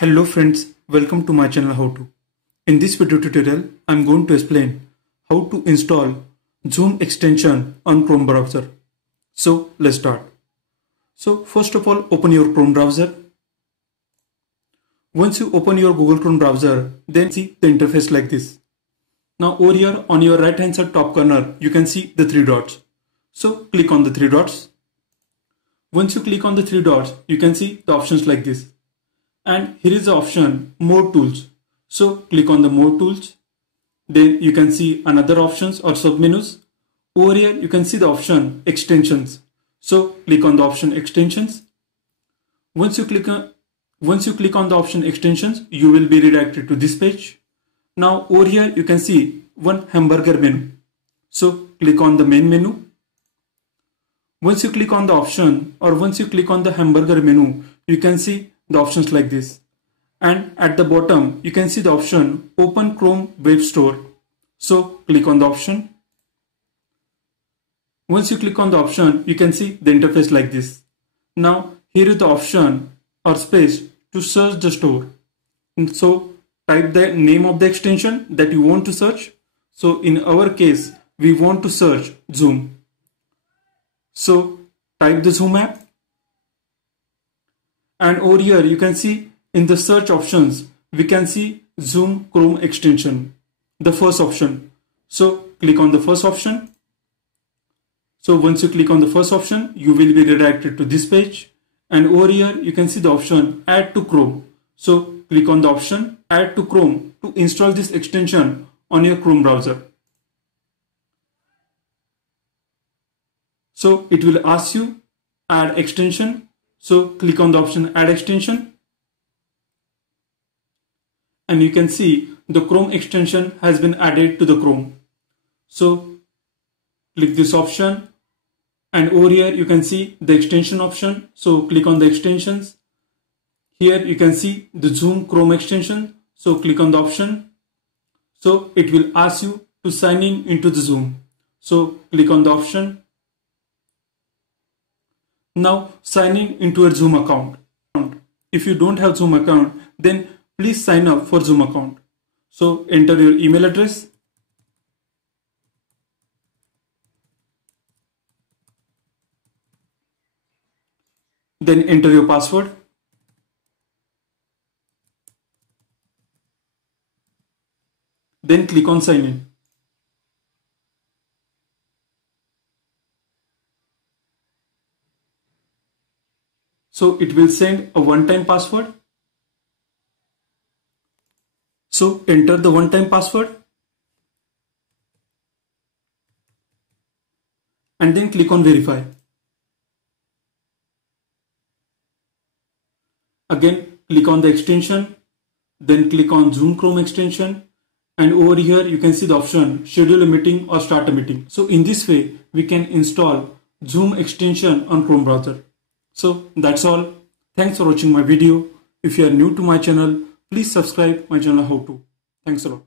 Hello friends, welcome to my channel How To. In this video tutorial, I am going to explain how to install Zoom extension on Chrome browser. So let's start. So first of all, open your Chrome browser. Once you open your Google Chrome browser, then see the interface like this. Now over here on your right hand side top corner, you can see the three dots. So click on the three dots. Once you click on the three dots, you can see the options like this. And here is the option More Tools. So click on the More Tools. Then you can see another options or submenus. Over here you can see the option Extensions. So click on the option Extensions. Once you click on the option Extensions, you will be redirected to this page. Now over here you can see one hamburger menu. So click on the main menu. Once you click on the option or once you click on the hamburger menu, you can see the options like this. And at the bottom, you can see the option Open Chrome Web Store. So click on the option. Once you click on the option, you can see the interface like this. Now here is the option or space to search the store. And so type the name of the extension that you want to search. So in our case, we want to search Zoom. So type the Zoom app. And over here you can see in the search options, we can see Zoom Chrome extension, the first option. So click on the first option. So once you click on the first option, you will be redirected to this page. And over here you can see the option Add to Chrome. So click on the option Add to Chrome to install this extension on your Chrome browser. So it will ask you Add extension. So click on the option Add extension. And you can see the Chrome extension has been added to the Chrome. So click this option. And over here you can see the extension option. So click on the extensions. Here you can see the Zoom Chrome extension. So click on the option. So it will ask you to sign in into the Zoom. So click on the option. Now sign in into your Zoom account. If you don't have Zoom account, then please sign up for Zoom account. So enter your email address. Then enter your password. Then click on sign in. So it will send a one-time password. So enter the one-time password. And then click on verify. Again, click on the extension. Then click on Zoom Chrome extension. And over here you can see the option schedule a meeting or start a meeting. So in this way, we can install Zoom extension on Chrome browser. So that's all. Thanks for watching my video. If you are new to my channel, please subscribe my channel How To. Thanks a lot.